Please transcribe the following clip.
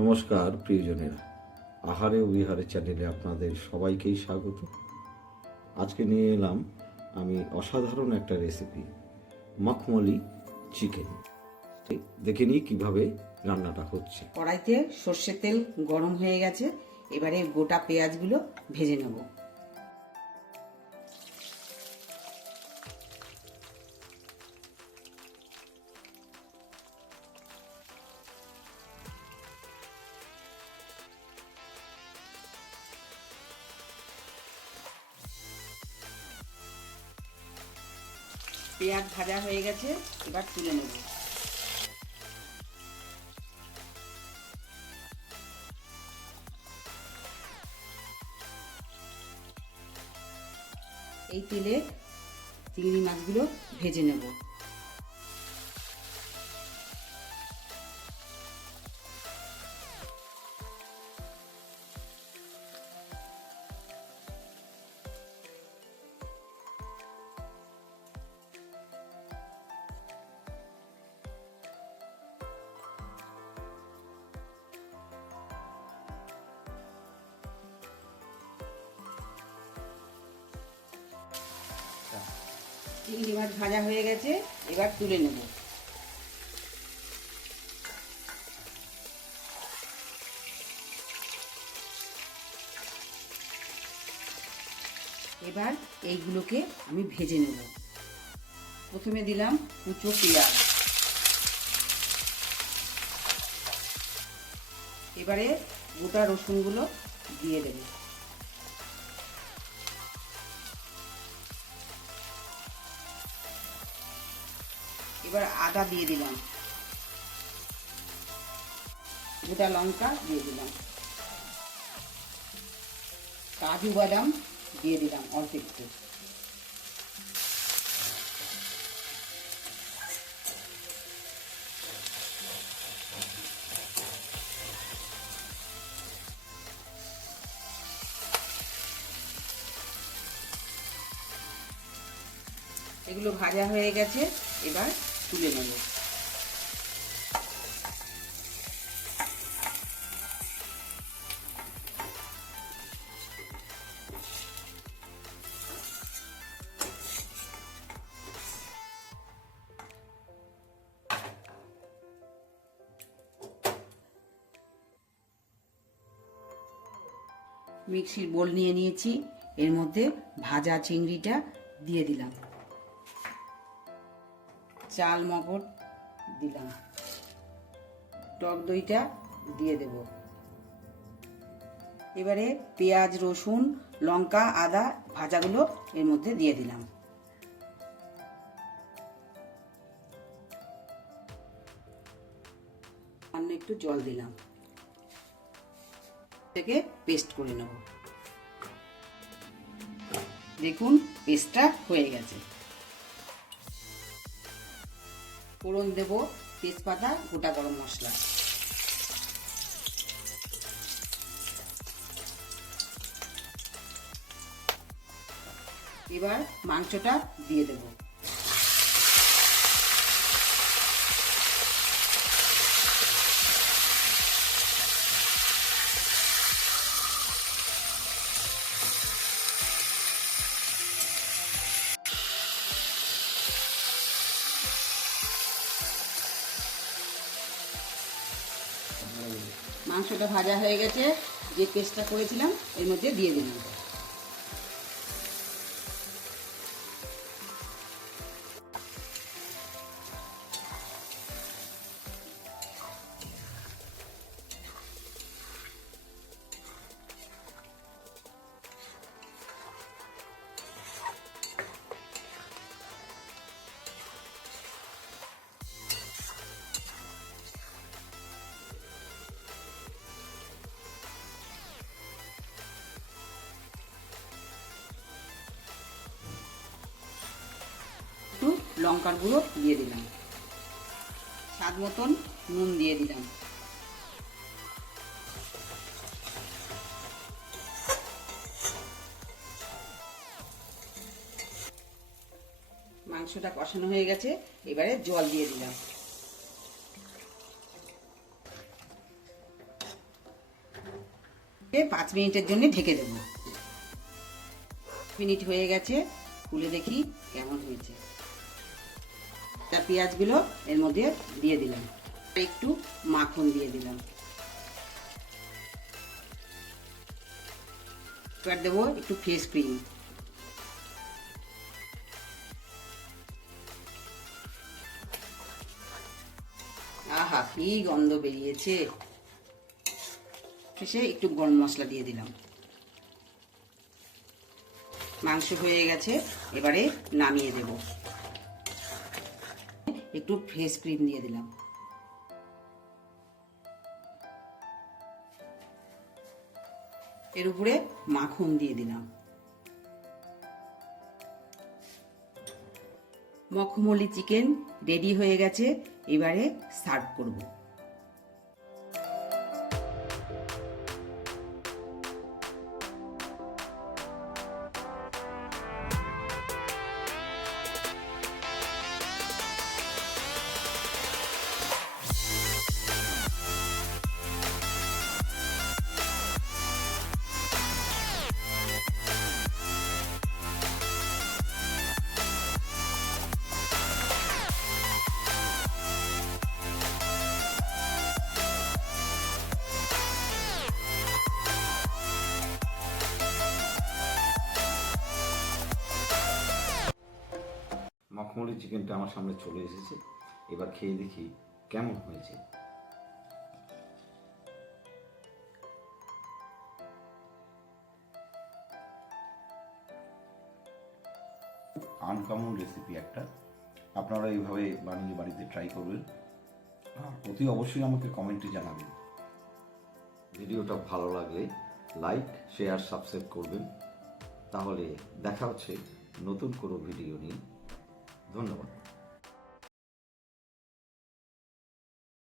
নমস্কার, প্রিয়জনেরা। আহারে বিহারে চ্যানেলে আপনাদের সবাইকেই স্বাগত। আজকে নিয়ে এলাম আমি অসাধারণ একটা রেসিপি মখমলি চিকেন দেখে নিই কীভাবে রান্নাটা হচ্ছে। কড়াইতে সর্ষের তেল গরম হয়ে গেছে, এবারে গোটা পেঁয়াজগুলো ভেজে নেব। পেঁয়াজ ভাজা হয়ে গেছে এবার তুলে নেব। এই তেলে চিংড়ি মাছগুলো ভেজে নেব। চিংড়ি মাছ ভাজা হয়ে গেছে, এবার তুলে নেব। এবার এইগুলোকে আমি ভেজে নেব। প্রথমে দিলাম কুচো পেঁয়াজ। এবারে গোটা রসুনগুলো দিয়ে দেবো। এবার আদা দিয়ে দিলাম। গোটা লঙ্কা দিয়ে দিলাম। কাজু বাদাম দিয়ে দিলাম অল্প একটু। এগুলো ভাজা হয়ে গেছে, এবার তুলে নেব। মিক্সির বোল নিয়ে নিয়েছি। এর মধ্যে ভাজা চিংড়িটা দিয়ে দিলাম। চাল মগর দিলাম। টক দইটা দিয়ে দেব। এবারে পেঁয়াজ, রসুন, লঙ্কা, আদা ভাজাগুলো এর মধ্যে দিয়ে দিলাম। সামান্য একটু জল দিলাম। থেকে পেস্ট করে নেব। দেখুন, পেস্টটা হয়ে গেছে। ফোড়ন দেব তেজপাতা গোটা গরম মশলা। এবার মাংসটা দিয়ে দেব। মাংসটা ভাজা হয়ে গেছে যে পেস্টটা করেছিলাম এর মধ্যে দিয়ে দিলাম। লঙ্কার গুঁড়ো দিয়ে দিলাম। স্বাদ মতন নুন দিয়ে দিলাম। মাংসটা কষানো হয়ে গেছে, এবারে জল দিয়ে দিলাম। পাঁচ মিনিটের জন্য ঢেকে দেবো। মিনিট হয়ে গেছে, খুলে দেখি কেমন হয়েছে। তা পেঁয়াজগুলো এর মধ্যে দিয়ে দিলাম। একটু মাখন দিয়ে দিলাম। এবার দেবো একটু ফ্রেশ ক্রিম আহা, কি গন্ধ বেরিয়েছে। শেষে একটু গরম মশলা দিয়ে দিলাম। মাংস হয়ে গেছে, এবারে নামিয়ে দেব। একটু ফেস ক্রিম দিয়ে দিলাম। এর উপরে মাখন দিয়ে দিলাম। মখমলি চিকেন রেডি হয়ে গেছে, এবারে সার্ভ করব। মখমলি চিকেনটা আমার সামনে চলে এসেছে। এবার খেয়ে দেখি কেমন হয়েছে। আনকমন রেসিপি একটা। আপনারা এইভাবে বানিয়ে বাড়িতে ট্রাই করবেন। আর অতি অবশ্যই আমাকে কমেন্টে জানাবেন। ভিডিওটা ভালো লাগলে লাইক শেয়ার সাবস্ক্রাইব করবেন। তাহলে দেখা হচ্ছে নতুন কোনো ভিডিও নিয়ে। ধন্যবাদ।